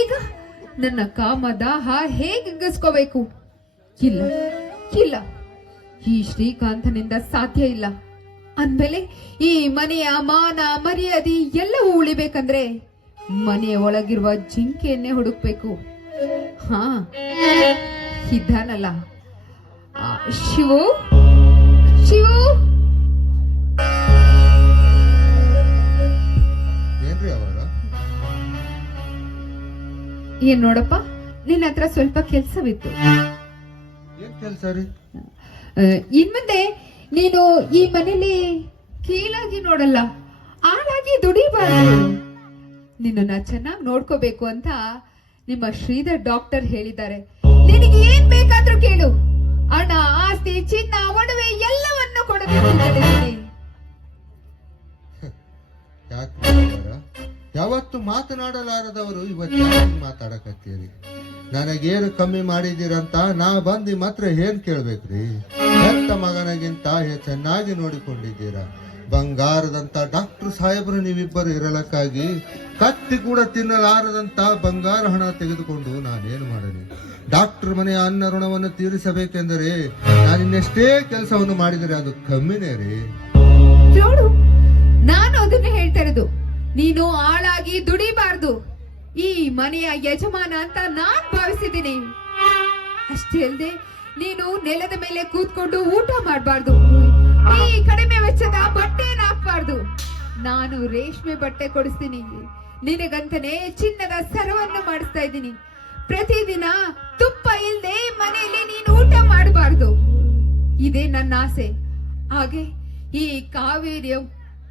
ಈಗ ನನ್ನ ಕಾಮ ದಾಹ ಹೇಗೆ ಹಿಂಗಿಸ್ಕೋಬೇಕು? ಇಲ್ಲ ಇಲ್ಲ, ಈ ಶ್ರೀಕಾಂತನಿಂದ ಸಾಧ್ಯ ಇಲ್ಲ. ಅಂದ್ಮೇಲೆ ಈ ಮನೆಯ ಮಾನ ಮರ್ಯಾದೆ ಎಲ್ಲವೂ ಉಳಿಬೇಕಂದ್ರೆ ಮನೆಯ ಒಳಗಿರುವ ಜಿಂಕೆಯನ್ನೇ ಹುಡುಕ್ಬೇಕು. ಹಾ, ಇದ್ದಾನಲ್ಲ ಶಿವು. ಶಿವು, ಏನ್ ನೋಡಪ್ಪ, ನಿನ್ನ ಹತ್ರ ಸ್ವಲ್ಪ ಕೆಲ್ಸವಿತ್ತು. ಇನ್ಮುಂದೆ ನೀನು ಈ ಮನೇಲಿ ಕೀಳಾಗಿ ನೋಡಲ್ಲ, ಆಳಾಗಿ ದುಡಿಬಾರ್ದು. ನಿನ್ನನ್ನ ಚೆನ್ನಾಗಿ ನೋಡ್ಕೋಬೇಕು ಅಂತ ನಿಮ್ಮ ಶ್ರೀಧರ್ ಡಾಕ್ಟರ್ ಹೇಳಿದ್ದಾರೆ. ನಿನಗೆ ಏನ್ ಬೇಕಾದ್ರೂ ಕೇಳು, ಹಣ, ಆಸ್ತಿ, ಚಿನ್ನ, ಒಡವೆ ಎಲ್ಲವನ್ನು ಕೊಡಬೇಕು. ಯಾವತ್ತು ಮಾತನಾಡಲಾರದವರು ಇವತ್ತು ಮಾತಾಡಕತ್ತೀರಿ. ನನಗೇನು ಕಮ್ಮಿ ಮಾಡಿದಿರಂತ ನಾ ಬಂದು ಮಾತ್ರ ಏನ್ ಕೇಳ್ಬೇಕ್ರಿ? ಹೆತ್ತ ಮಗನಿಗಿಂತ ಚೆನ್ನಾಗಿ ನೋಡಿಕೊಂಡಿದ್ದೀರಾ. ಬಂಗಾರದಂತ ಡಾಕ್ಟರ್ ಸಾಹೇಬರು ನೀವಿಬ್ಬರು ಇರಲಕ್ಕಾಗಿ ಕತ್ತಿ ಕೂಡ ತಿನ್ನಲಾರದಂತ ಬಂಗಾರ ಹಣ ತೆಗೆದುಕೊಂಡು ನಾನೇನು ಮಾಡಲಿ? ಡಾಕ್ಟರ್ ಮನೆಯ ಅನ್ನ ಋಣವನ್ನು ತೀರಿಸಬೇಕೆಂದರೆ ನಾನಿನ್ನೆಷ್ಟೇ ಕೆಲಸವನ್ನು ಮಾಡಿದರೆ ಅದು ಕಮ್ಮಿನೇ ರೀ. ನೋಡು, ನಾನು ಅದನ್ನ ಹೇಳ್ತಾ ಇರೋದು. ನೀನು ಆಳಾಗಿ ದುಡಿಬಾರ್ದು. ಈ ಮನೆಯ ಯಜಮಾನ ಅಂತ ನಾನ್ ಭಾವಿಸಿದ್ದೀನಿ. ಅಷ್ಟೇ ಅಲ್ಲದೆ ನೀನು ನೆಲದ ಮೇಲೆ ಕೂತ್ಕೊಂಡು ಊಟ ಮಾಡಬಾರ್ದು. ಈ ಕಡಿಮೆ ವೆಚ್ಚದ ಬಟ್ಟೆಯನ್ನು ಹಾಕ್ಬಾರ್ದು. ನಾನು ರೇಷ್ಮೆ ಬಟ್ಟೆ ಕೊಡಿಸ್ತೀನಿ. ನಿನಗಂತನೇ ಚಿನ್ನದ ಸರವನ್ನು ಮಾಡಿಸ್ತಾ ಇದ್ದೀನಿ. ಪ್ರತಿದಿನ ತುಪ್ಪ ಇಲ್ಲದೆ ಮನೆಯಲ್ಲಿ ನೀನು ಊಟ ಮಾಡಬಾರ್ದು. ಇದೇ ನನ್ನ ಆಸೆ. ಹಾಗೆ ಈ ಕಾವೇರಿಯ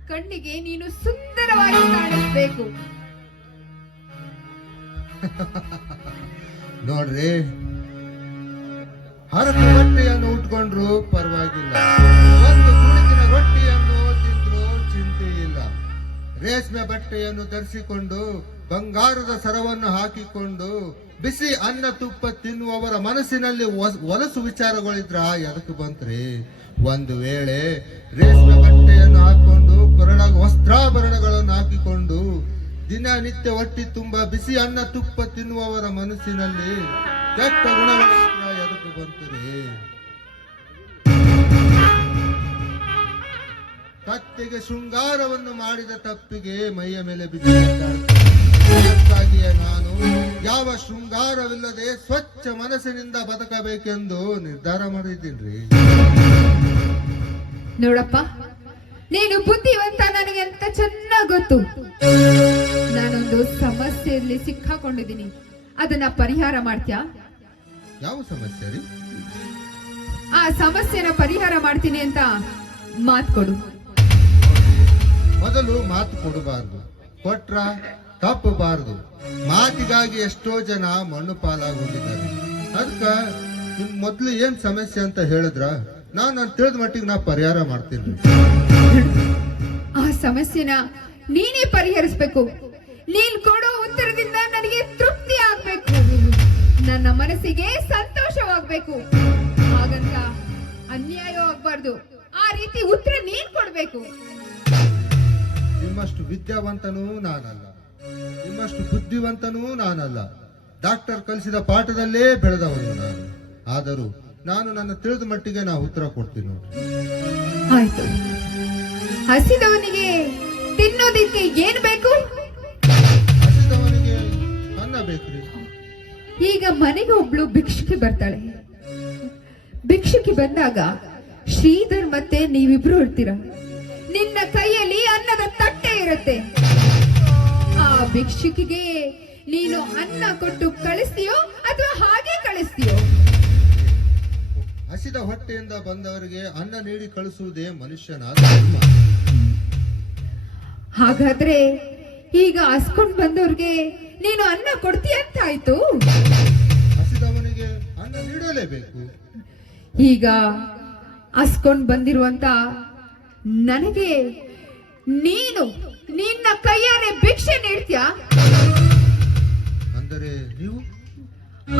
ಕಣ್ಣಿಗೆ ನೀನು ಸುಂದರವಾಗಿ ಕಾಣಿಸ್ಬೇಕು. ನೋಡ್ರಿ, ಹರಕು ಬಟ್ಟೆಯನ್ನು ಉಟ್ಕೊಂಡ್ರು ಪರವಾಗಿಲ್ಲ, ಒಂದು ಕುಡಿಕಿನ ರೊಟ್ಟಿಯನ್ನು ತಿಂದ್ರು ಚಿಂತೆ ಇಲ್ಲ. ರೇಷ್ಮೆ ಬಟ್ಟೆಯನ್ನು ಧರಿಸಿಕೊಂಡು ಬಂಗಾರದ ಸರವನ್ನು ಹಾಕಿಕೊಂಡು ಬಿಸಿ ಅನ್ನ ತುಪ್ಪ ತಿನ್ನುವವರ ಮನಸ್ಸಿನಲ್ಲಿ ಹೊಲಸು ವಿಚಾರಗಳಿದ್ರ ಎದಕ್ಕೆ ಬಂತ್ರಿ? ಒಂದು ವೇಳೆ ರೇಷ್ಮೆ ಬಟ್ಟೆಯನ್ನು ಹಾಕೊಂಡು ಕೊರಳಾಗ ವಸ್ತ್ರಾಭರಣಗಳನ್ನು ಹಾಕಿಕೊಂಡು ದಿನನಿತ್ಯ ಹೊಟ್ಟಿ ತುಂಬಾ ಬಿಸಿ ಅನ್ನ ತುಪ್ಪ ತಿನ್ನುವವರ ಮನಸ್ಸಿನಲ್ಲಿ ಕೆಟ್ಟ ಗುಣಗಳಿದ್ರ ಎದಕ್ಕೆ ಬಂತ್ರಿ? ಕತ್ತೆಗೆ ಶೃಂಗಾರವನ್ನು ಮಾಡಿದ ತಪ್ಪಿಗೆ ಮೈಯ ಮೇಲೆ ಬಿದ್ದಾಗಿಯೇ ನಾನು ಯಾವ ಶೃಂಗಾರವಿಲ್ಲದೆ ಸ್ವಚ್ಛ ಮನಸ್ಸಿನಿಂದ ಬದುಕಬೇಕೆಂದು ನಿರ್ಧಾರ ಮಾಡಿದ್ದೀನ್ರಿ. ನೋಡಪ್ಪ, ನೀನು ಬುದ್ಧಿವಂತ ನನಗೆ ಅಂತ ಚೆನ್ನಾಗಿ ಗೊತ್ತು. ನಾನೊಂದು ಸಮಸ್ಯೆಯಲ್ಲಿ ಸಿಕ್ಕಾಕೊಂಡಿದ್ದೀನಿ. ಅದನ್ನ ಪರಿಹಾರ ಮಾಡ್ತೀಯಾ? ಯಾವ ಸಮಸ್ಯೆ ರೀ? ಆ ಸಮಸ್ಯೆನ ಪರಿಹಾರ ಮಾಡ್ತೀನಿ ಅಂತ ಮಾತು ಕೊಡು. ಮೊದಲು ಮಾತು ಕೊಡಬಾರ್ದು, ಕೊಟ್ರ ತಪ್ಪಬಾರದು. ಮಾತಿಗಾಗಿ ಎಷ್ಟೋ ಜನ ಮಣ್ಣು ಪಾಲಾಗೋಗಿದ್ದಾರೆ. ಅದಕ್ಕ ನಿಮ್ ಮೊದ್ಲು ಏನ್ ಸಮಸ್ಯೆ ಅಂತ ಹೇಳಿದ್ರ ನಾನು ತಿಳಿದ ಮಟ್ಟಿಗೆ ನಾ ಪರಿಹಾರ ಮಾಡ್ತೀನಿ. ಆ ಸಮಸ್ಯೆನ ನೀನೇ ಪರಿಹರಿಸ್ಬೇಕು. ನೀನ್ ಕೊಡೋ ಉತ್ತರದಿಂದ ನನಗೆ ತೃಪ್ತಿ ಆಗ್ಬೇಕು. ನನ್ನ ಮನಸ್ಸಿಗೆ ಸಂತೋಷವಾಗ್ಬೇಕು. ಹಾಗಂತ ಅನ್ಯಾಯ ಆಗ್ಬಾರ್ದು. ಆ ರೀತಿ ಉತ್ತರ ನೀನ್ ಕೊಡ್ಬೇಕು. ನಿಮ್ಮಷ್ಟು ವಿದ್ಯಾವಂತನೂ ನಾನಲ್ಲ, ನಿಮ್ಮಷ್ಟು ಬುದ್ಧಿವಂತನೂ ನಾನಲ್ಲ. ಡಾಕ್ಟರ್ ಕಲಿಸಿದ ಪಾಠದಲ್ಲೇ ಬೆಳೆದವನು ನಾನು. ಆದರೂ ನಾನು ನನ್ನ ತಿಳಿದ ಮಟ್ಟಿಗೆ ನಾ ಉತ್ತರ ಕೊಡ್ತೀನಿ ನೋಡಿ. ಆಯ್ತು, ಹಸಿದವನಿಗೆ ತಿನ್ನೋದಿಕ್ಕೆ ಏನ್ ಬೇಕು? ಹಸಿದವನಿಗೆ ಅನ್ನ ಬೇಕ್ರಿ. ಈಗ ಮನೆಗೆ ಒಬ್ಳು ಭಿಕ್ಷುಕಿ ಬರ್ತಾಳೆ. ಭಿಕ್ಷುಕಿ ಬಂದಾಗ ಶ್ರೀಧರ್ ಮತ್ತೆ ನೀವಿಬ್ರು ಇರ್ತೀರ. ನಿನ್ನ ಕೈಯಲ್ಲಿ ಅನ್ನದ ತಟ್ಟೆ ಇರುತ್ತೆ. ಆ ಭಿಕ್ಷುಕಿಗೆ ನೀನು ಅನ್ನ ಕೊಟ್ಟು ಕಳಿಸ್ತೀಯೋ ಅಥವಾ ಹಾಗೆ ಕಳಿಸ್ತೀಯೋ? ಹಸಿದ ಹೊಟ್ಟೆಯಿಂದ ಬಂದವರಿಗೆ ಅನ್ನ ನೀಡಿ ಕಳಿಸುವುದೇ ಮನುಷ್ಯನ ಧರ್ಮ. ಹಾಗಾದ್ರೆ ಈಗ ಹಸ್ಕೊಂಡ್ ಬಂದವ್ರಿಗೆ ನೀನು ಅನ್ನ ಕೊಡ್ತೀಯ ಅಂತ ಆಯ್ತು. ಹಸಿದವನಿಗೆ ಅನ್ನ ನೀಡಲೇಬೇಕು. ಈಗ ಹಸ್ಕೊಂಡ್ ಬಂದಿರುವಂತ ನನಗೆ ನೀನು ನಿನ್ನ ಕೈಯಾರೆ ಭಿಕ್ಷೆ ನೀಡ್ತೀಯಾ? ಅಂದರೆ ನೀವು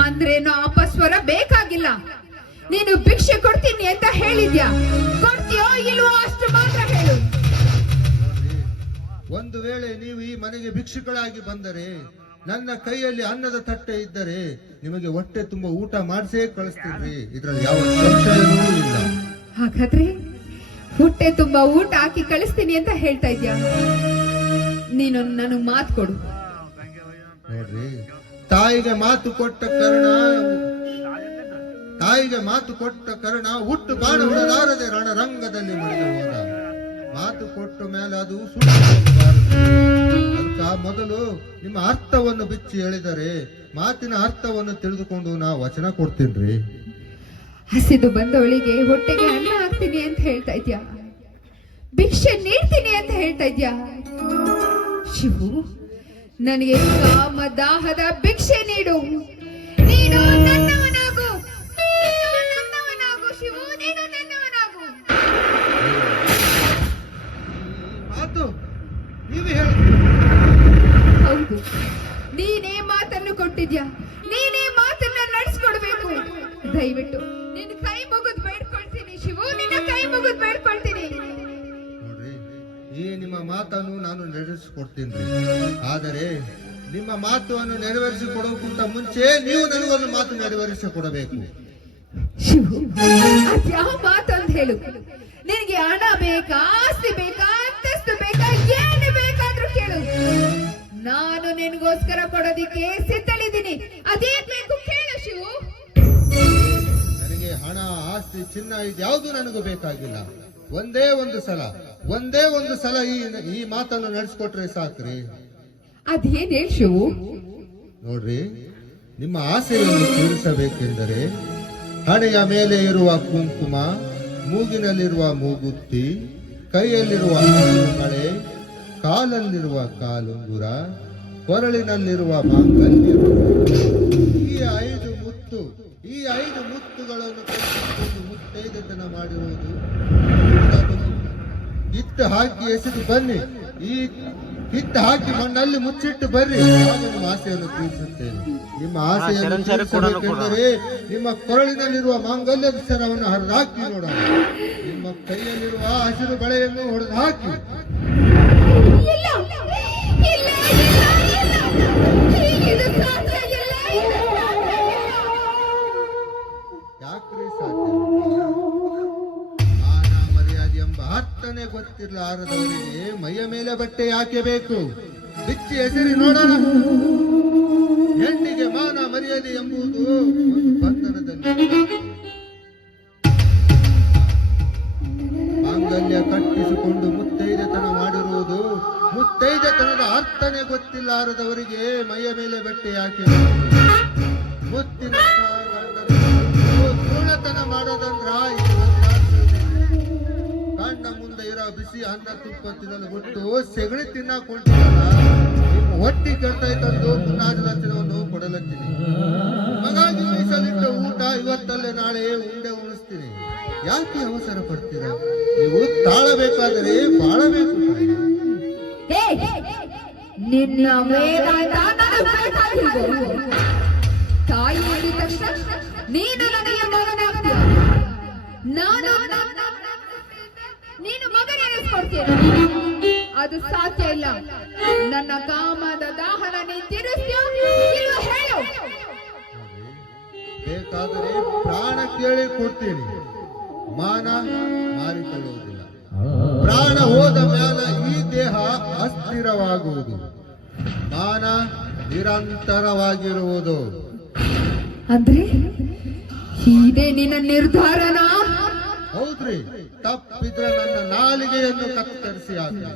ಅಂದ್ರೆ ಅಪಸ್ವರ ಬೇಕಾಗಿಲ್ಲ. ನೀನು ಭಿಕ್ಷೆ ಕೊಡ್ತೀನಿ ಅಂತ ಹೇಳಿದ್ಯಾ? ಕೊಡ್ತೀಯೋ ಇಲ್ವೋ ಅಷ್ಟು ಮಾತ್ರ ಹೇಳು. ಒಂದು ವೇಳೆ ನೀವು ಈ ಮನೆಗೆ ಭಿಕ್ಷುಕಳಾಗಿ ಬಂದರೆ ನನ್ನ ಕೈಯಲ್ಲಿ ಅನ್ನದ ತಟ್ಟೆ ಇದ್ದರೆ ನಿಮಗೆ ಹೊಟ್ಟೆ ತುಂಬ ಊಟ ಮಾಡಿಸೇ ಕಳಿಸ್ತೀನಿ. ಇದ್ರಲ್ಲಿ ಯಾವ ಸಂಶಯವೂ ಇಲ್ಲ. ಹಾಗಾದ್ರೆ ಹೊಟ್ಟೆ ತುಂಬಾ ಊಟ ಹಾಕಿ ಕಳಿಸ್ತೀನಿ ಅಂತ ಹೇಳ್ತಾ ಇದ್ಯಾ? ನೀನು ನನಗ್ ಮಾತು ಕೊಡು. ನೋಡ್ರಿ, ತಾಯಿಗೆ ಮಾತು ಕೊಟ್ಟ ಕರ್ಣ ಹುಟ್ಟು ಬಾಣ ಹೊಡೆದಾರದೆ ರಣರಂಗದಲ್ಲಿ ಮಡಿದು ಹೋದ. ಮಾತು ಕೊಟ್ಟ ಮೇಲೆ ಅದು ಅದಕ್ಕ ಮೊದಲು ನಿಮ್ಮ ಅರ್ಥವನ್ನು ಬಿಚ್ಚಿ ಹೇಳಿದರೆ ಮಾತಿನ ಅರ್ಥವನ್ನು ತಿಳಿದುಕೊಂಡು ನಾ ವಚನ ಕೊಡ್ತೀನಿ. ಹಸಿದು ಬಂದವಳಿಗೆ ಹೊಟ್ಟೆಗೆ ಅನ್ನ ಹಾಕ್ತೀನಿ ಅಂತ ಹೇಳ್ತಾ ಇದ್ಯಾ? ಭಿಕ್ಷೆ ನೀಡ್ತೀನಿ ಅಂತ ಹೇಳ್ತಾ ಇದ್ಯಾ? ಶಿವು, ನನಗೆ ಕಾಮ ದಾಹದ ಭಿಕ್ಷೆ ನೀಡು. ನೀನು ನನ್ನವನಾಗು, ಶಿವು, ನೀನು ನನ್ನವನಾಗು. ಮಾತು ನೀವೇ ಹೇಳಿ. ಹೌದು, ನೀನೇ ಮಾತನ್ನು ಕೊಟ್ಟಿದ್ಯಾ, ನೀನೇ ಮಾತನ್ನ ನಡೆಸ್ಕೊಡ್ಬೇಕು. ದಯವಿಟ್ಟು ನಿನ್ನ ಕೈ ಮುಗಿದು ಬೇಡ್ಕೊಳ್ತೀನಿ ಶಿವು, ನಿನ್ನ ಕೈ ಮುಗಿದು ಬೇಡ್ಕೊಳ್ತೀನಿ. ನೋಡ್ರಿ, ಈ ನಿಮ್ಮ ಮಾತನ್ನು ನಾನು ನೆರವೇರಿಸಿಕೊಡ್ತೀನಿ. ಆದರೆ ನಿಮ್ಮ ಮಾತನ್ನು ನೆರವೇರಿಸಿ ಕೊಡೋಕ್ಕಿಂತ ಮುಂಚೆ ನೀವು ನನಗೊಂದು ಮಾತು ನೆರವೇರಿಸಿ ಕೊಡಬೇಕು. ಶಿವು, ಅದ್ಯಾವ ಮಾತು ಅಂತ ಹೇಳು. ನಿನಗೆ ಹಣ ಬೇಕಾ, ಆಸ್ತಿ ಬೇಕಾ, ಅಂತಸ್ತು ಬೇಕಾ, ಏನು ಬೇಕಾದ್ರೂ ಕೇಳು. ನಾನು ನಿನಗೋಸ್ಕರ ಕೊಡೋದಿಕ್ಕೆ ಸಿದ್ಧಳಿದ್ದೀನಿ. ಅದೇನ್ ಬೇಕು ಕೇಳು ಶಿವು. ನನಗೆ ಹಣ, ಆಸ್ತಿ, ಚಿನ್ನ ಇದ್ಯಾವುದು ನನಗೂ ಬೇಕಾಗಿಲ್ಲ. ಒಂದೇ ಒಂದು ಸಲ ಈ ಮಾತನ್ನು ನಡೆಸ್ಕೊಟ್ರೆ ಸಾಕ್ರಿ. ಅದೇನ್ ಹೇಳು ಶಿವು. ನೋಡ್ರಿ, ನಿಮ್ಮ ಆಸೆಯನ್ನು ತೀರಿಸಬೇಕೆಂದರೆ ಹಣೆಯ ಮೇಲೆ ಇರುವ ಕುಂಕುಮ, ಮೂಗಿನಲ್ಲಿರುವ ಮೂಗುತ್ತಿ, ಕೈಯಲ್ಲಿರುವ ಮಳೆ, ಕಾಲಲ್ಲಿರುವ ಕಾಲುಂಗುರ, ಕೊರಳಿನಲ್ಲಿರುವ ಮಾಂಗಲ್ಯ, ಈ ಐದು ಮುತ್ತುಗಳನ್ನು ಕಟ್ಟಿಕೊಂಡು ಮುತ್ತೈದೆತನ ಮಾಡಿರುವುದು. ಕಿತ್ತು ಹಾಕಿ ಎಸೆದು ಬನ್ನಿ, ಈ ಕಿತ್ತು ಹಾಕಿ ಮಣ್ಣಲ್ಲಿ ಮುಚ್ಚಿಟ್ಟು ಬರ್ರಿ, ನಿಮ್ಮ ಆಸೆಯನ್ನು ತೀರಿಸುತ್ತೇನೆ. ನಿಮ್ಮ ಆಸೆಯನ್ನು ತೀರಿಸಬೇಕೆಂದರೆ ನಿಮ್ಮ ಕೊರಳಿನಲ್ಲಿರುವ ಮಾಂಗಲ್ಯದ ಸರವನ್ನು ಹರಿದಾಕಿ ನೋಡೋಣ. ನಿಮ್ಮ ಕೈಯಲ್ಲಿರುವ ಹಸಿರು ಬಳೆಯನ್ನು ಹೊಡೆದು ಹಾಕಿ. ಯಾಕ್ರಿ ಸಾಧ್ಯ? ಮಾನ ಮರ್ಯಾದೆ ಎಂಬ ಅರ್ಥನೇ ಗೊತ್ತಿರಲಾರದವರಿಗೆ ಮೈಯ ಮೇಲೆ ಬಟ್ಟೆ ಯಾಕೆ ಬೇಕು? ಬಿಚ್ಚಿ ಹೆಸರಿ ನೋಡೋಣ. ಹೆಣ್ಣಿಗೆ ಮಾನ ಮರ್ಯಾದೆ ಎಂಬುದು ಒಂದು ಬಂಧನದಲ್ಲಿ. ಮಾಂಗಲ್ಯ ಕಟ್ಟಿಸಿಕೊಂಡು ಮುತ್ತೈದೆತನ ಮಾಡಿರುವುದು. ಮುತ್ತೈದೆತನದ ಅರ್ಥನೇ ಗೊತ್ತಿಲ್ಲಾರದವರಿಗೆ ಮೈಯ ಮೇಲೆ ಬಟ್ಟೆ ಯಾಕೆ? ಮುತ್ತಿನ ಪೂರ್ಣತನ ಮಾಡೋದಂದ್ರ ಕಣ್ಣ ಮುಂದೆ ಇರೋ ಬಿಸಿ ಅನ್ನ ತುಪ್ಪ ತಿನ್ನಲು ಬಿಟ್ಟು ಸೆಗಣಿ ತಿನ್ನಕೊಂಡಿರಲ್ಲ. ನಿಮ್ಮ ಹೊಟ್ಟಿ ಕೆಡ್ತೈತಂದು ಪುನಾದ ಲಕ್ಷಣವನ್ನು ಕೊಡಲತ್ತೀನಿ. ಹಾಗಾಗಿ ಮೀಸಲಿಟ್ಟ ಊಟ ಇವತ್ತಲ್ಲೇ ನಾಳೆ ಉಂಡೆ ಉಣಿಸ್ತೀನಿ. ಯಾಕೆ ಅವಸರ ಪಡ್ತೀರಾ? ನೀವು ತಾಳಬೇಕಾದರೆ ಬಾಳಬೇಕು. ನಿನ್ನ ವೇದಾಂತ ತಾಯಿ ಹೇಳಿದ ತಕ್ಷಣ ನೀನು ನನಗೆ ಮಗನಾಗ್ತೀಯ, ನಾನು ನೀನು ಮಗನಿಸ್ಕೊಡ್ತೀಯ. ಅದು ಸಾಧ್ಯ ಇಲ್ಲ. ನನ್ನ ಕಾಮದ ದಾಹನ ನೀನು ತೀರಿಸ್ತೀಯ? ಹೇಳು. ಬೇಕಾದರೆ ಪ್ರಾಣ ಕೇಳಿ ಕೊಡ್ತೀನಿ. ಮಾನ ಮಾರಿಕೊಳ್ಳುವುದಿಲ್ಲ. ಪ್ರಾಣ ಹೋದ ಮೇಲೆ ಈ ದೇಹ ಅಸ್ಥಿರವಾಗುವುದು, ಮಾನ ನಿರಂತರವಾಗಿರುವುದು. ಅಂದ್ರೆ ಇದೇ ನಿನ್ನ ನಿರ್ಧಾರನ? ಹೌದ್ರಿ. ತಪ್ಪಿದ್ರೆ ನನ್ನ ನಾಲಿಗೆಯನ್ನು ಕತ್ತರಿಸಿ ಹಾಕಿ.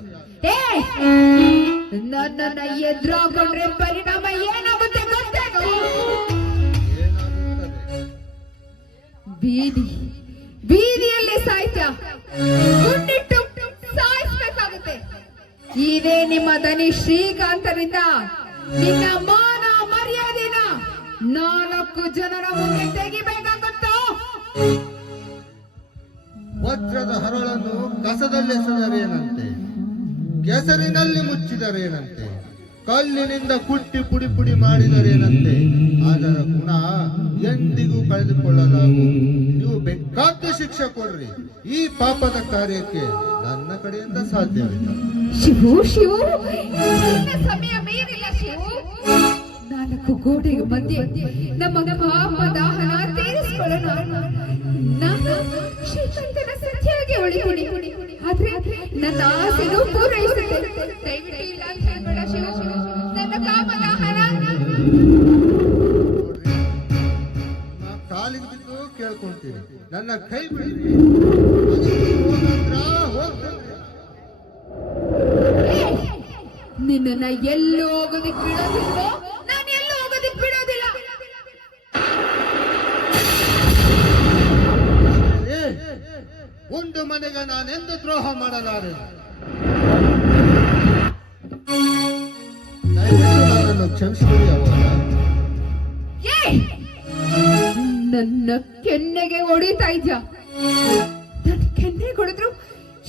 ನನ್ನನ್ನ ಎದುರಾಕೊಂಡ್ರೆ ಪರಿಣಾಮ ಏನಾಗುತ್ತೆ ಗೊತ್ತೇನು? ಏನಾಗುತ್ತದೆ? ಬೀದಿಯಲ್ಲಿ ಸಾಹಿತ್ಯ ಗುಂಡಿಟ್ಟು ಸಾಯಿಸ್ಬೇಕಾಗುತ್ತೆ. ಇದೇ ನಿಮ್ಮ ದನಿ ಶ್ರೀಕಾಂತರಿಂದ ನಿನ್ನ ಮಾನ ಮರ್ಯಾದೆನ 4 ಜನರ ಮುಂದೆ ತೆಗಿಬೇಕಾಗುತ್ತೋ? ವಜ್ರದ ಹರಳನ್ನು ಕಸದಲ್ಲೆಸೆದರೇನಂತೆ, ಕೆಸರಿನಲ್ಲಿ ಮುಚ್ಚಿದರೇನಂತೆ, ಕಲ್ಲಿನಿಂದ ಕುಟ್ಟಿ ಪುಡಿ ಪುಡಿ ಮಾಡಿದರೇನಂತೆ. ಅದರ ಗುಣ ಎಂದಿಗೂ ಕಳೆದುಕೊಳ್ಳಲಾಗು. ನೀವು ಬೇಕಾದ ಶಿಕ್ಷೆ ಕೊಡ್ರಿ. ಈ ಪಾಪದ ಕಾರ್ಯಕ್ಕೆ ನನ್ನ ಕಡೆಯಿಂದ ಸಾಧ್ಯವಿಲ್ಲ. ಶಿವು, ಸಮಯ ಮೀರಿಲ್ಲ ಶಿವು. ನಾಲ್ಕು ಗೋಡೆಯ ಮಧ್ಯೆ ನಮ್ಮ ಪಾಪ ದಾಹನ ತೀರಿಸಿಕೊಳ್ಳೋಣ. ನಾನು ಶ್ರೀಮಂತನ ಸತ್ಯಾಗಿ ಉಳಿತೀನಿ, ಆದ್ರೆ ನನ್ನ ಆಸೆಗೂ ಪೂರೈಸುತ್ತೆ. ದಯವಿಟ್ಟು ಇಲ್ಲ ಅಂತ ಹೇಳ್ಬೇಡ ಶಿವ. ನನ್ನ ಕಾಮ ದಾಹನ ಕಾಲಿಗೆ ಬಿದ್ದು ಕೇಳ್ಕೊಂತೀನಿ, ನನ್ನ ಕೈ ಬಿಡಿ. ನಿನ್ನ ಎಲ್ಲೂ ಹೋಗೋದಿಕ್ ಬಿಡೋದಿಲ್ಲ, ನಾನು ಎಲ್ಲೂ ಹೋಗೋದಿಕ್ ಬಿಡೋದಿಲ್ಲ. ಒಂದು ಮನೆಗೆ ನಾನೆಂದು ದ್ರೋಹ ಮಾಡಲಾರೆ. ನನ್ನನ್ನು ಕ್ಷಮಿಸಿಬಿಡಿ ಅವರ. ನನ್ನ ಕೆನ್ನೆಗೆ ಹೊಡಿತಾ ಇದ್ಯಾ? ನನ್ನ ಕೆನ್ನೆ ಹೊಡೆದ್ರು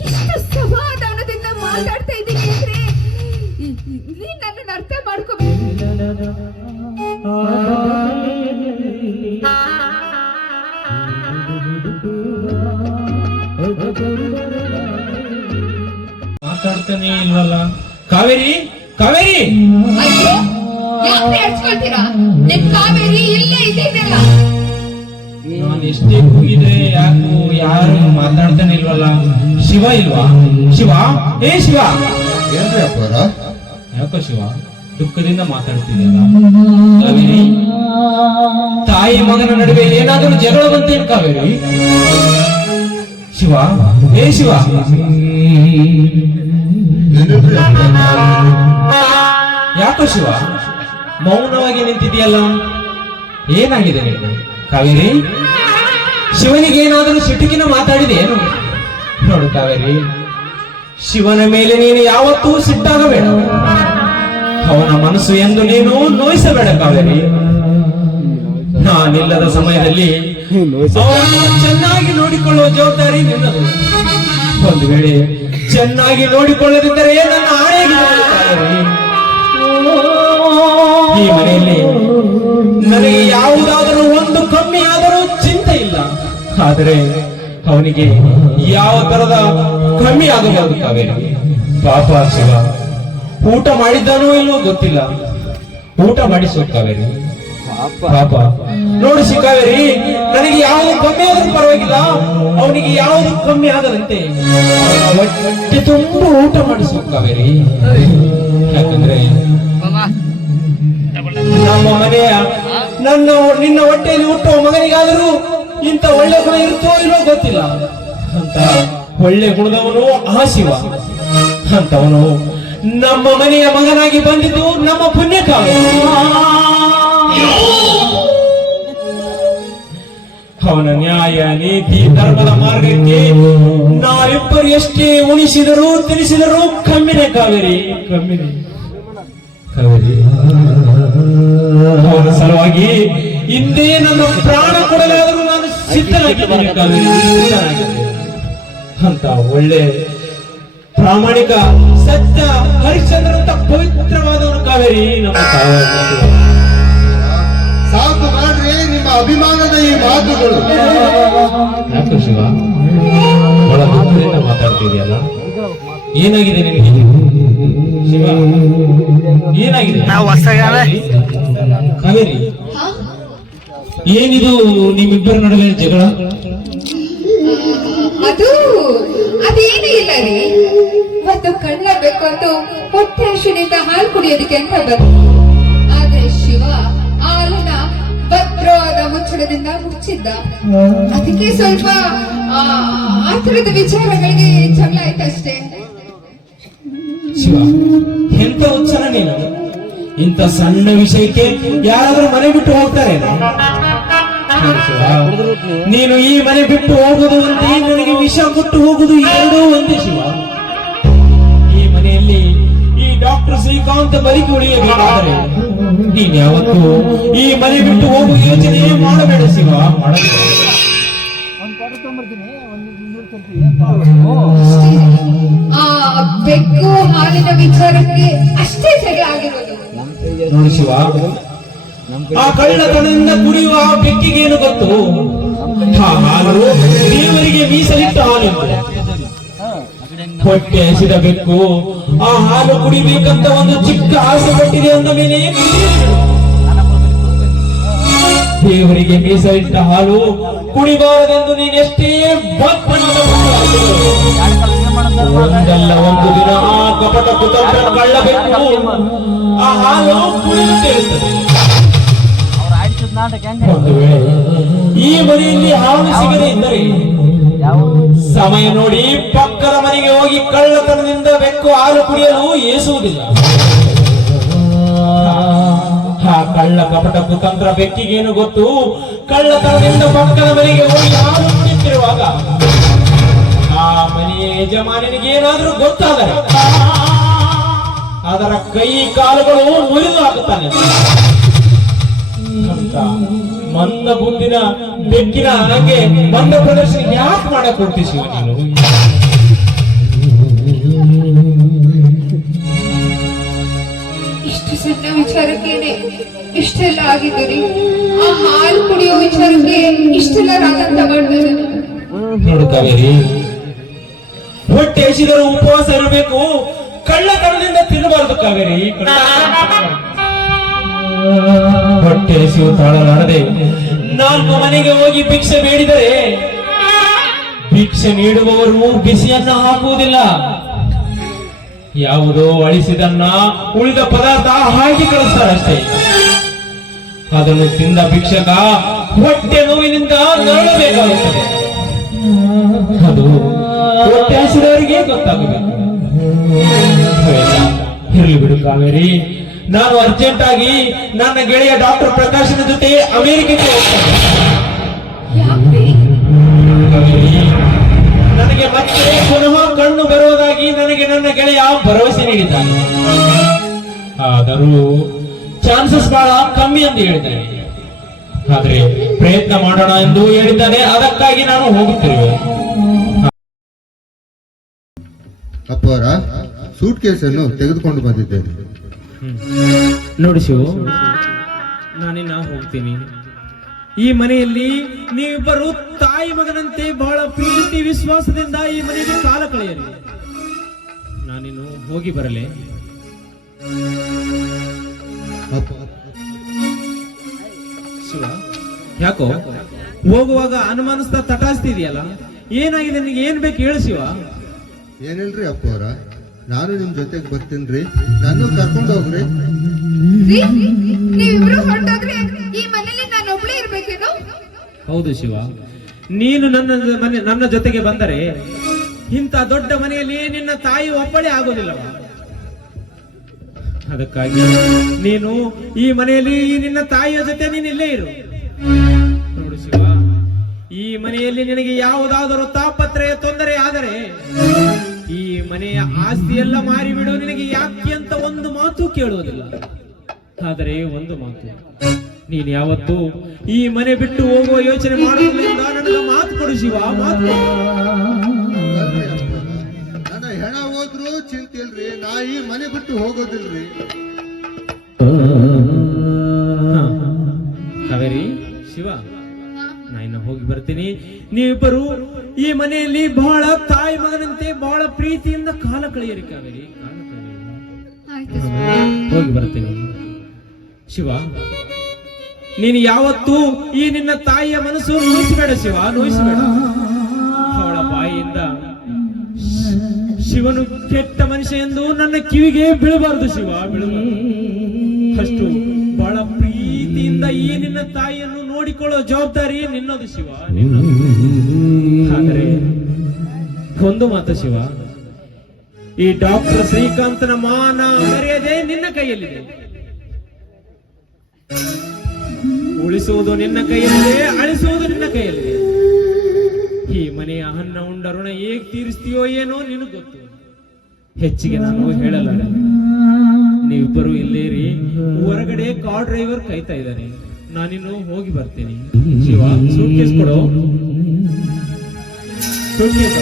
ಎಷ್ಟು ಸಮಾಧಾನದಿಂದ ಮಾತಾಡ್ತಾ ಇದ್ದೀನಿ ಅಂದ್ರೆ ನೀನ್ ನನ್ನನ್ನು ಅರ್ಥ ಮಾಡ್ಕೋಬೇಕು. ಮಾತಾಡ್ತಾನೆ ಇಲ್ವಲ್ಲ? ಕಾವೇರಿ, ಕಾವೇರಿ! ಅಯ್ಯೋ, ಯಾಕೆ ಹಚ್ಕೊಳ್ತೀರಾ? ನಿಮ್ ಕಾವೇರಿ ಇಲ್ಲೇ ಇದೀನಲ್ಲ. ನಾನು ಎಷ್ಟೇ ಕೂಗಿದ್ರೆ ಯಾಕೋ ಯಾರು ಮಾತಾಡ್ತಾನೆ ಇಲ್ವಲ್ಲ? ಶಿವ ಇಲ್ವಾ? ಶಿವ, ಏ ಶಿವ! ಏನ್ರಿ ಅಪ್ಪರ? ಯಾಕೋ ಶಿವ ದುಃಖದಿಂದ ಮಾತಾಡ್ತಿದ್ಯಲ್ಲ? ಕಾವೇರಿ, ತಾಯಿ ಮಗನ ನಡುವೆ ಏನಾದರೂ ಜಗಳ ಬಂತೇನು ಕಾವೇರಿ? ಶಿವ, ಏ ಶಿವ! ಯಾಕೋ ಶಿವ ಮೌನವಾಗಿ ನಿಂತಿದೆಯಲ್ಲ? ಏನಾಗಿದೆ ನಿನಗೆ ಕಾವೇರಿ? ಶಿವನಿಗೆ ಏನಾದರೂ ಸಿಟುಕಿನ ಮಾತಾಡಿದೆ ಏನು? ನೋಡು ಕಾವೇರಿ, ಶಿವನ ಮೇಲೆ ನೀನು ಯಾವತ್ತೂ ಸಿಟ್ಟಾಗಬೇಡ. ಅವನ ಮನಸ್ಸು ಎಂದು ನೀನು ನೋಯಿಸಬೇಡ ಕಾವೇರಿ. ನಾನಿಲ್ಲದ ಸಮಯದಲ್ಲಿ ಅವನನ್ನು ಚೆನ್ನಾಗಿ ನೋಡಿಕೊಳ್ಳುವ ಜವಾಬ್ದಾರಿ ನಿನ್ನದು. ಒಂದು ವೇಳೆ ಚೆನ್ನಾಗಿ ನೋಡಿಕೊಳ್ಳದಿದ್ದರೆ ನನ್ನ ಆಣೆಯಾಗಿದೆ ಕಾವೇರಿ. ಈ ಮನೆಯಲ್ಲಿ ನನಗೆ ಯಾವುದಾದರೂ ಒಂದು ಕಮ್ಮಿ ಆದರೂ ಚಿಂತೆ ಇಲ್ಲ, ಆದರೆ ಅವನಿಗೆ ಯಾವ ತರದ ಕಮ್ಮಿ ಆಗಬಹುದು ಕಾವೇರಿ. ಪಾಪ ಶಿವ ಊಟ ಮಾಡಿದ್ದಾನೋ ಇಲ್ಲವೋ ಗೊತ್ತಿಲ್ಲ, ಊಟ ಮಾಡಿಸೋ ಕಾವೇರಿ. ಪಾಪ ನೋಡು ಕಾವೇರಿ, ನನಗೆ ಯಾವುದು ಕಮ್ಮಿ ಆದ್ರೂ ಪರವಾಗಿಲ್ಲ, ಅವನಿಗೆ ಯಾವುದು ಕಮ್ಮಿ ಆಗದಂತೆ ಹೊಟ್ಟೆ ತುಂಬ ಊಟ ಮಾಡಿಸೋ ಕಾವೇರಿ. ಯಾಕಂದ್ರೆ ನಮ್ಮ ಮನೆಯ ನಿನ್ನ ಹೊಟ್ಟೆಯಲ್ಲಿ ಹುಟ್ಟುವ ಮಗನಿಗಾದರೂ ಇಂಥ ಒಳ್ಳೆ ಗುಣ ಇರುತ್ತೋ ಇಲ್ಲೋ ಗೊತ್ತಿಲ್ಲ, ಅಂತ ಒಳ್ಳೆ ಗುಣದವನು ಆ ಶಿವ. ಅಂತವನು ನಮ್ಮ ಮನೆಯ ಮಗನಾಗಿ ಬಂದಿದ್ದು ನಮ್ಮ ಪುಣ್ಯ ಕಾವೇರಿ. ಅವನ ನ್ಯಾಯ ನೀತಿ ಧರ್ಮದ ಮಾರ್ಗಕ್ಕೆ ನಾವಿಬ್ಬರು ಎಷ್ಟೇ ಉಣಿಸಿದರೂ ತಿಳಿಸಿದರೂ ಕಮ್ಮಿನೇ ಕಾವೇರಿ, ಕಮ್ಮಿನೇ ಕಾವೇರಿ. ಅವನ ಸಲುವಾಗಿ ಹಿಂದೆ ನನ್ನ ಪ್ರಾಣ ಕೊಡಲಾದರೂ ನಾನು ಸಿದ್ಧನಾಗಿದ್ದೇನೆ ಕಾವೇರಿ, ಸಿದ್ಧನಾಗಿದ್ದೇನೆ. ಅಂತ ಒಳ್ಳೆ ಪ್ರಾಮಾಣಿಕ ಸತ್ಯ ಹರಿಶ್ಚಂದ್ರಂತ ಪವಿತ್ರವಾದವನು ಕಾವೇರಿ ನಮ್ಮ ಕಾವೇರಿ. ಸಾಕು ಮಾಡ್ರಿ ನಿಮ್ಮ ಅಭಿಮಾನದ ಈ ಮಾತುಗಳು. ಯಾಕೆ ಶಿವ ಬಹಳ ದುಃಖದಿಂದ ಮಾತಾಡ್ತಿದೆಯಲ್ಲ? ಏನಾಗಿದೆ ನಿನಗೆ ಶಿವ? ಏನಾಗಿದೆ ಕಾವೇರಿ? ಏನಿದು ನಿಮ್ಮಿಬ್ಬರ ನಡುವೆ ಜಗಳ? ಅದೇನು ಇಲ್ಲ ರೀ, ಮತ್ತು ಕಳ್ಳ ಬೇಕು ಅಂತ ಹೊಟ್ಟೆ ಹಸಿವಿನಿಂದ ಹಾಲು ಕುಡಿಯೋದಕ್ಕೆ ಅಂತ ಬಂದು, ಆದ್ರೆ ಶಿವ ಹಾಲನ್ನ ಭದ್ರವಾದ ಮುಚ್ಚಳದಿಂದ ಮುಚ್ಚಿದ್ದ. ಅದಕ್ಕೆ ಸ್ವಲ್ಪ ಆ ತರದ ವಿಚಾರಗಳಿಗೆ ಜಗಳ ಆಯ್ತಷ್ಟೇ. ಶಿವ ಎಂತ ಉತ್ಸಾಹ ನೀನು! ಇಂಥ ಸಣ್ಣ ವಿಷಯಕ್ಕೆ ಯಾರಾದ್ರೂ ಮನೆ ಬಿಟ್ಟು ಹೋಗ್ತಾರೆ? ನೀನು ಈ ಮನೆ ಬಿಟ್ಟು ಹೋಗುದು ಒಂದೇ, ನನಗೆ ವಿಷ ಕೊಟ್ಟು ಹೋಗುದು ಎರಡೂ ಒಂದೇ ಶಿವ. ಈ ಮನೆಯಲ್ಲಿ ಈ ಡಾಕ್ಟರ್ ಶ್ರೀಕಾಂತ್ ಬದುಕಿ ಉಳಿಯಬೇಕಾದರೆ ನೀನ್ ಯಾವತ್ತು ಈ ಮನೆ ಬಿಟ್ಟು ಹೋಗುವ ಯೋಚನೆ ಮಾಡಬೇಡ ಶಿವ, ಮಾಡಬೇಡ. ಆ ಬೆಕ್ಕು ಹಾಲಿನ ವಿಚಾರಕ್ಕೆ ಅಷ್ಟೇ ಜಗಳ ಆಗಿರೋದು. ನೋಡಿ ಶಿವ, ಆ ಕಳ್ಳತನದಿಂದ ಕುಡಿಯುವ ಆ ಬೆಕ್ಕಿಗೇನು ಗೊತ್ತು? ಆ ಹಾಲು ದೇವರಿಗೆ ಮೀಸಲಿಟ್ಟ ಹಾಲು. ಹೊಟ್ಟೆ ಹಸಿದ ಬೆಕ್ಕು ಆ ಹಾಲು ಕುಡಿಬೇಕಂತ ಒಂದು ಚಿಕ್ಕ ಆಸೆ ಪಟ್ಟಿದೆ ಅಂದ ಮೇಲೆ ದೇವರಿಗೆ ಮೀಸಲಿಟ್ಟ ಹಾಲು ಕುಡಿಬಾರದೆಂದು ನೀನೆಷ್ಟೇ ಒಂದಲ್ಲ ಒಂದು ದಿನ ಆ ಕಪಟ ಕುತಂತ್ರ ಕಳ್ಳಬೇಕು ಆ ಹಾಲು ಕುಡಿಯುತ್ತಿರುತ್ತದೆ. ಒಂದು ವೇಳೆ ಈ ಮನೆಯಲ್ಲಿ ಹಾಲು ಸಿಗದೇ ಇದ್ದರೆ ಸಮಯ ನೋಡಿ ಪಕ್ಕದ ಮನೆಗೆ ಹೋಗಿ ಕಳ್ಳತನದಿಂದ ಬೆಕ್ಕು ಹಾಲು ಕುಡಿಯಲು ಏಸುವುದಿಲ್ಲ. ಆ ಕಳ್ಳ ಕಪಟ ಕುತಂತ್ರ ಬೆಕ್ಕಿಗೇನು ಗೊತ್ತು? ಕಳ್ಳತನದಿಂದ ಪಕ್ಕದ ಮನೆಗೆ ಹೋಗಿ ಹಾಲು ಕುಡಿಯುತ್ತಿರುವಾಗ ಆ ಮನೆಯ ಯಜಮಾನನಿಗೆ ಏನಾದ್ರೂ ಗೊತ್ತಾದರೆ ಅದರ ಕೈ ಕಾಲುಗಳು ಮುರಿದು ಹಾಕುತ್ತಾನೆ. ಅಂತ ಮಂದ ಬುದ್ಧಿನ ಬೆಕ್ಕಿನ ಹಾಗೆ ಮಂದ ಪ್ರದರ್ಶನ ಯಾಕೆ ಮಾಡಕ್ ಹೋಗ್ತೀವಿ ಶಿವ ನೀನು? ಇಷ್ಟು ಸಣ್ಣ ವಿಚಾರಕ್ಕೇನೆ ಇಷ್ಟೆಲ್ಲ ಆಗಿದ್ದೀರಿ. ಆ ಹಾಲು ಕುಡಿಯೋ ವಿಚಾರಕ್ಕೆ ಇಷ್ಟೆಲ್ಲ ರಾಗಂತ ಮಾಡಿದ್ದಾರೆ. ನೋಡು ಕಾವೇರಿ, ಹೊಟ್ಟೆ ಹಸಿದರೂ ಉಪವಾಸ ಇರಬೇಕು, ಕಳ್ಳತನದಿಂದ ತಿನ್ನಬಾರದು ಕಾವೇರಿ. ಹೊಟ್ಟೆ ಹಸಿವು ತಾಳಲಾರದೆ 4 ಮನೆಗೆ ಹೋಗಿ ಭಿಕ್ಷೆ ಬೇಡಿದರೆ ಭಿಕ್ಷೆ ನೀಡುವವರು ಬಿಸಿಯನ್ನ ಹಾಕುವುದಿಲ್ಲ, ಯಾವುದೋ ಅಳಿಸಿದನ್ನ ಉಳಿದ ಪದಾರ್ಥ ಹಾಕಿ ಕಳಿಸ್ತಾರಷ್ಟೇ. ಅದನ್ನು ತಿಂದ ಭಿಕ್ಷಕ ಹೊಟ್ಟೆ ನೋವಿನಿಂದ ನರಳಬೇಕಾಗುತ್ತದೆ. ಅದು ಹೊಟ್ಟೆ ಹಸಿದವರಿಗೆ ಗೊತ್ತಾಗಬೇಕು. ಇರಲಿ ಬಿಡು ಕಾವೇರಿ, ನಾನು ಅರ್ಜೆಂಟ್ ಆಗಿ ನನ್ನ ಗೆಳೆಯ ಡಾಕ್ಟರ್ ಪ್ರಕಾಶನ ಜೊತೆ ಅಮೆರಿಕಕ್ಕೆ ಹೋಗ್ತೇನೆ. ನನಗೆ ಮತ್ತೆ ಪುನಃ ಕಣ್ಣು ಬರುವುದಾಗಿ ನನಗೆ ನನ್ನ ಗೆಳೆಯ ಭರವಸೆ ನೀಡಿದ್ದಾನೆ. ಆದರೂ ಚಾನ್ಸಸ್ ಬಹಳ ಕಮ್ಮಿ ಎಂದು ಹೇಳಿದ್ದಾನೆ. ಆದ್ರೆ ಪ್ರಯತ್ನ ಮಾಡೋಣ ಎಂದು ಹೇಳಿದ್ದಾನೆ. ಅದಕ್ಕಾಗಿ ನಾನು ಹೋಗುತ್ತಿರುವೆ. ಅಪ್ಪವರ ಸೂಟ್ ಕೇಸನ್ನು ತೆಗೆದುಕೊಂಡು ಬಂದಿದ್ದೇನೆ. ನೋಡಿ ಶಿವು, ನಾನಿನ್ನ ಹೋಗ್ತೀನಿ. ಈ ಮನೆಯಲ್ಲಿ ನೀವಿಬ್ಬರು ತಾಯಿ ಮಗನಂತೆ ಬಹಳ ಪ್ರೀತಿ ವಿಶ್ವಾಸದಿಂದ ಈ ಮನೆಗೆ ಕಾಲ ಕಳೆಯಲಿ. ನಾನಿನ್ನು ಹೋಗಿ ಬರಲೇ? ಶಿವ, ಯಾಕೋ ಹೋಗುವಾಗ ಅನುಮಾನಿಸ್ತಾ ತಟಾಸ್ತಿದೆಯಲ್ಲ, ಏನಾಗಿದೆ ನಿನಗೆ? ಏನ್ ಬೇಕು ಹೇಳು ಶಿವ. ಏನಿಲ್ರಿ ಅಪ್ಪವರ, ನಾನು ನಿಮ್ ಜೊತೆಗೆ ಬರ್ತೀನಿ, ನಾನು ಕರ್ಕೊಂಡು ಹೋಗ್ರಿ. ನೀವಿಬ್ರು ಹೊರಟೋದ್ರೆ ಈ ಮನೇಲಿ ನಾನು ಒಬ್ಳೇ ಇರ್ಬೇಕೇನು? ಹೌದು ಶಿವ, ನೀನು ನನ್ನ ಜೊತೆಗೆ ಬಂದರೆ ಇಂಥ ದೊಡ್ಡ ಮನೆಯಲ್ಲಿ ನಿನ್ನ ತಾಯಿ ಒಬ್ಬಳೇ ಆಗೋದಿಲ್ಲವ. ಅದಕ್ಕಾಗಿ ನೀನು ಈ ಮನೆಯಲ್ಲಿ ನಿನ್ನ ತಾಯಿಯ ಜೊತೆ ನೀನು ಇಲ್ಲೇ ಇರು. ನೋಡು ಶಿವ, ಈ ಮನೆಯಲ್ಲಿ ನಿನಗೆ ಯಾವುದಾದರೂ ತಾಪತ್ರಯ ತೊಂದರೆ ಆದರೆ ಈ ಮನೆಯ ಆಸ್ತಿಯೆಲ್ಲ ಮಾರಿಬಿಡು, ನಿನಗೆ ಯಾಕೆ ಅಂತ ಒಂದು ಮಾತು ಕೇಳುವುದಿಲ್ಲ. ಆದರೆ ಒಂದು ಮಾತು, ನೀನು ಯಾವತ್ತು ಈ ಮನೆ ಬಿಟ್ಟು ಹೋಗುವ ಯೋಚನೆ ಮಾಡೋದ್ರಿಂದ ನನಗೆ ಮಾತು ಕೊಡು ಶಿವ, ಮಾತು. ನನ್ನ ಹೆಣ ಹೋದ್ರು ಚಿಂತೆ ಇಲ್ರಿ, ನಾ ಈ ಮನೆ ಬಿಟ್ಟು ಹೋಗೋದಿಲ್ರಿ. ಕಾವೇರಿ, ಶಿವ, ನಾ ಇನ್ನು ಹೋಗಿ ಬರ್ತೀನಿ. ನೀವಿಬ್ಬರು ಈ ಮನೆಯಲ್ಲಿ ಬಹಳ ತಾಯಿ ಮಗನಂತೆ ಬಹಳ ಪ್ರೀತಿಯಿಂದ ಕಾಲ ಕಳೆಯಿರಿ ಕಾವೇರಿ, ಕಾಲ ಕಳೆಯಿರಿ. ಹೋಗಿ ಬರ್ತೀನಿ. ಶಿವ, ನೀನು ಯಾವತ್ತೂ ಈ ನಿನ್ನ ತಾಯಿಯ ಮನಸ್ಸು ನೋಯಿಸಬೇಡ ಶಿವ, ನೋಯಿಸಬೇಡ. ಅವಳ ಬಾಯಿಯಿಂದ ಶಿವನು ಕೆಟ್ಟ ಮನುಷ್ಯ ಎಂದು ನನ್ನ ಕಿವಿಗೆ ಬೀಳಬಾರದು ಶಿವ, ಬೀಳಬಾರದು. ಅಷ್ಟು ಬಹಳ ಪ್ರೀತಿಯಿಂದ ಈ ನಿನ್ನ ತಾಯಿಯನ್ನು ನೋಡಿಕೊಳ್ಳೋ ಜವಾಬ್ದಾರಿ ನಿನ್ನದು ಶಿವ, ನಿನ್ನದು. ಆದರೆ ಒಂದು ಮಾತು ಶಿವ, ಈ ಡಾಕ್ಟರ್ ಶ್ರೀಕಾಂತನ ಮಾನ ಮರ್ಯಾದೆ ನಿನ್ನ ಕೈಯಲ್ಲಿದೆ. ಉಳಿಸುವುದು ನಿನ್ನ ಕೈಯಲ್ಲಿದೆ, ಅಳಿಸುವುದು ನಿನ್ನ ಕೈಯಲ್ಲಿದೆ. ಈ ಮನೆಯ ಅನ್ನ ಉಂಡ ಋಣ ಹೇಗೆ ತೀರಿಸ್ತೀಯೋ ಏನೋ ನಿನಗೆ ಗೊತ್ತು. ಹೆಚ್ಚಿಗೆ ನಾನು ಹೇಳಲಾರೆ. ನೀವಿಬ್ಬರು ಇಲ್ಲೇರಿ, ಹೊರಗಡೆ ಕಾರ್ ಡ್ರೈವರ್ ಕಾಯ್ತಾ ಇದ್ದಾನೆ. ನಾನಿನ್ನು ಹೋಗಿ ಬರ್ತೇನೆ. ಶಿವ, ಸೂಟ್ಕೇಸ್ ಕೊಡು. ಸೂಟ್ಕೇಸ್.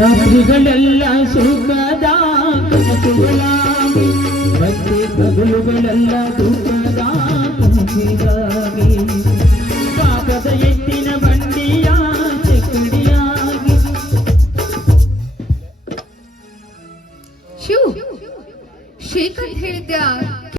ರಾತ್ರಿಗಳೆಲ್ಲ ಸುಖದ ಕನಸುಗಳ, ಮತ್ತೆ ಹಗಲುಗಳೆಲ್ಲ ದುಃಖದ ಕನಸುಗಳ.